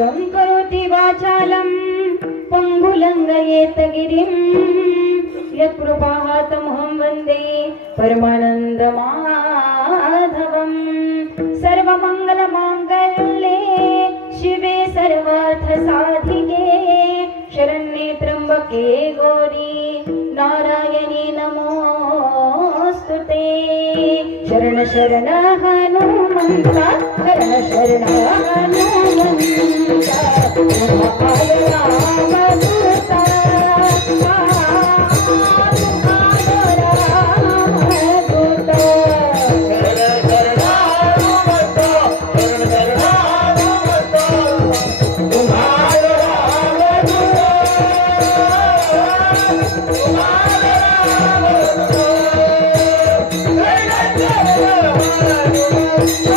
ముఖం కరోతి వాచాలం పంగులంగయేత గిరిం యత్కృపాతమహం వందే పరమానందమాధవం సర్వమంగళమాంగళ్యే శివే సర్వార్థసాధికే శరణ్యే త్ర్యంబకే గౌరీ నారాయణీ నమోస్తుతే. శరణ శరణ హనుమంత శరణ శరణ హనుమంత Thank you.